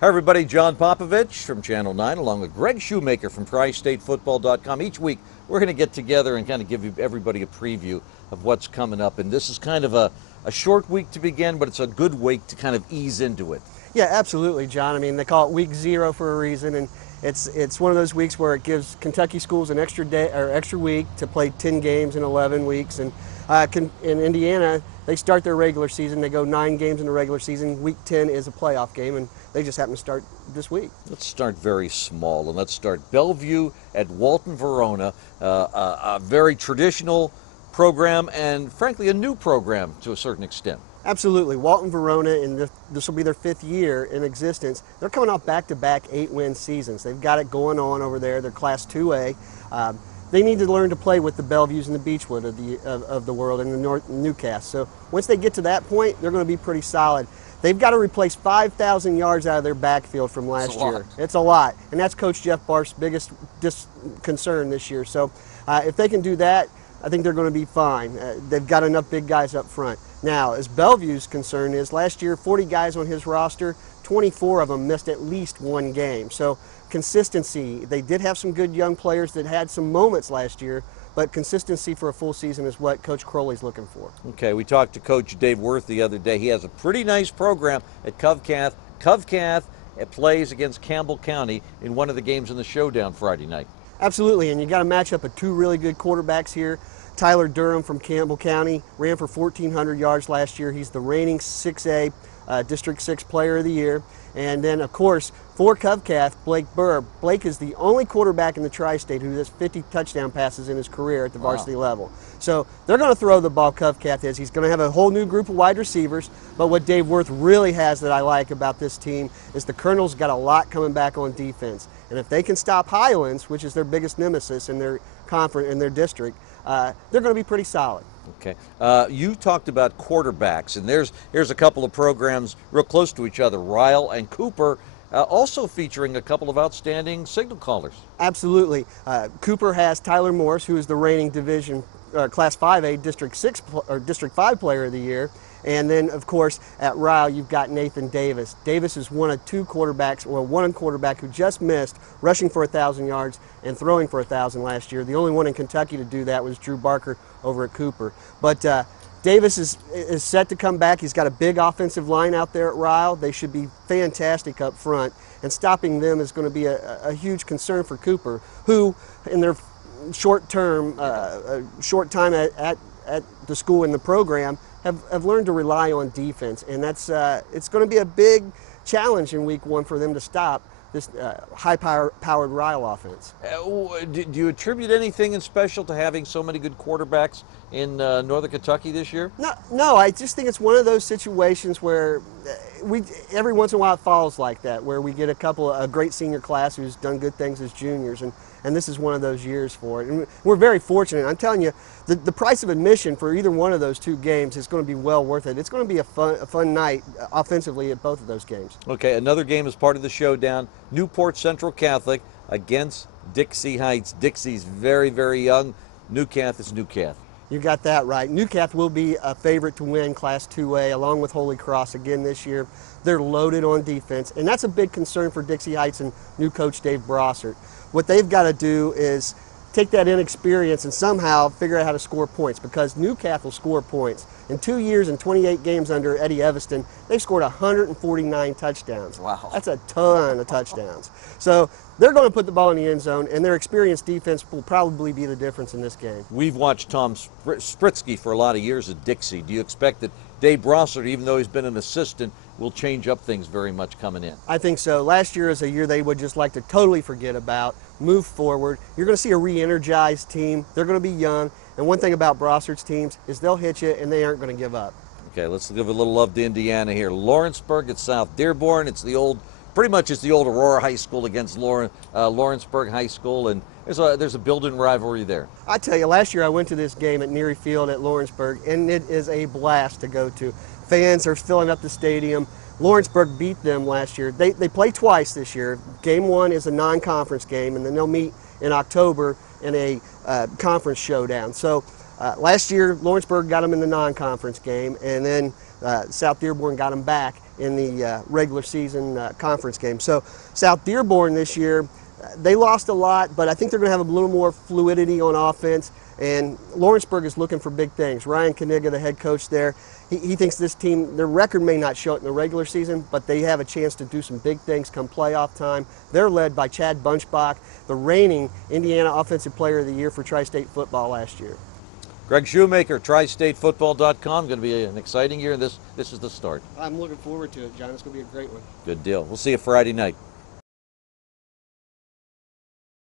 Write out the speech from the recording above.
Hi, everybody. John Popovich from Channel 9, along with Greg Shoemaker from TriStateFootball.com. Each week, we're going to get together and kind of give everybody a preview of what's coming up. And this is kind of a short week to begin, but it's a good week to kind of ease into it. Yeah, absolutely, John. I mean, they call it week 0 for a reason, and it's one of those weeks where it gives Kentucky schools an extra day or extra week to play 10 games in 11 weeks. And in Indiana, they start their regular season. They go 9 games in the regular season. Week 10 is a playoff game, and they just happen to start this week. Let's start very small, and let's start Bellevue at Walton Verona, a very traditional program and, frankly, a new program to a certain extent. Absolutely. Walton Verona, and this will be their 5th year in existence. They're coming off back-to-back 8-win seasons. They've got it going on over there. They're Class 2A. They need to learn to play with the Bellevues and the Beechwood of the world and the Newcastle. So once they get to that point, they're going to be pretty solid. They've got to replace 5,000 yards out of their backfield from last year. It's a lot. And that's Coach Jeff Barf's biggest concern this year. So if they can do that, I think they're going to be fine. They've got enough big guys up front. Now, as Bellevue's concern is, last year, 40 guys on his roster, 24 of them missed at least 1 game. So consistency, they did have some good young players that had some moments last year, but consistency for a full season is what Coach Crowley's looking for. Okay, we talked to Coach Dave Worth the other day. He has a pretty nice program at Covcath. Covcath plays against Campbell County in one of the games in the showdown Friday night. Absolutely, and you got a matchup of 2 really good quarterbacks here. Tyler Durham from Campbell County ran for 1,400 yards last year. He's the reigning 6A District 6 Player of the Year. And then, of course, for Covcath, Blake Burr. Blake is the only quarterback in the Tri-State who has 50 touchdown passes in his career at the varsity level. So they're going to throw the ball, Covcath is. He's going to have a whole new group of wide receivers. But what Dave Worth really has that I like about this team is the Colonel's got a lot coming back on defense. And if they can stop Highlands, which is their biggest nemesis in their conference, in their district, they're going to be pretty solid. Okay. You talked about quarterbacks, and here's a couple of programs real close to each other, Ryle and Cooper, also featuring a couple of outstanding signal callers. Absolutely. Cooper has Tyler Morse, who is the reigning Class 5A District 6 or District 5 Player of the Year. And then, of course, at Ryle, you've got Nathan Davis. Davis is one of 2 quarterbacks, well, one quarterback who just missed rushing for 1,000 yards and throwing for 1,000 last year. The only one in Kentucky to do that was Drew Barker over at Cooper. But Davis is set to come back. He's got a big offensive line out there at Ryle. They should be fantastic up front, and stopping them is going to be a huge concern for Cooper, who, in their short time at the school in the program, have learned to rely on defense, and that's it's going to be a big challenge in week 1 for them to stop this high-powered Ryle offense. Do you attribute anything in special to having so many good quarterbacks in Northern Kentucky this year? No, I just think it's one of those situations where every once in a while it falls like that, where we get a great senior class who's done good things as juniors, and this is one of those years for it. And we're very fortunate. I'm telling you, the price of admission for either one of those 2 games is going to be well worth it. It's going to be a fun night offensively at both of those games. Okay, another game is part of the showdown. Newport Central Catholic against Dixie Heights. Dixie's very, very young. Newcath is Newcath. You got that right. Newcath will be a favorite to win Class 2A along with Holy Cross again this year. They're loaded on defense, and that's a big concern for Dixie Heights and new coach Dave Brossart. What they've got to do is take that inexperience and somehow figure out how to score points, because Newcath will score points. In 2 years and 28 games under Eddie Evanston, they've scored 149 touchdowns. Wow. That's a ton of touchdowns. So they're going to put the ball in the end zone, and their experienced defense will probably be the difference in this game. We've watched Tom Spritsky for a lot of years at Dixie. Do you expect that Dave Brossart, even though he's been an assistant, will change up things very much coming in? I think so. Last year is a year they would just like to totally forget about, move forward. You're going to see a re-energized team. They're going to be young. And one thing about Brossart's teams is they'll hit you and they aren't going to give up. Okay, let's give a little love to Indiana here. Lawrenceburg at South Dearborn. It's the old, pretty much it's the old Aurora High School against Lawrenceburg High School, and there's a built-in rivalry there. I tell you, last year I went to this game at Neary Field at Lawrenceburg, and it is a blast to go to. Fans are filling up the stadium. Lawrenceburg beat them last year. They play twice this year. Game 1 is a non-conference game, and then they'll meet in October in a conference showdown. So last year, Lawrenceburg got them in the non-conference game, and then South Dearborn got them back in the regular season conference game. So South Dearborn this year, they lost a lot, but I think they're going to have a little more fluidity on offense. And Lawrenceburg is looking for big things. Ryan Kaniga, the head coach there, he thinks this team, their record may not show it in the regular season, but they have a chance to do some big things come playoff time. They're led by Chad Bunchbach, the reigning Indiana Offensive Player of the Year for Tri-State football last year. Greg Shoemaker, TriStateFootball.com. Going to be an exciting year. This is the start. I'm looking forward to it, John. It's going to be a great one. Good deal. We'll see you Friday night.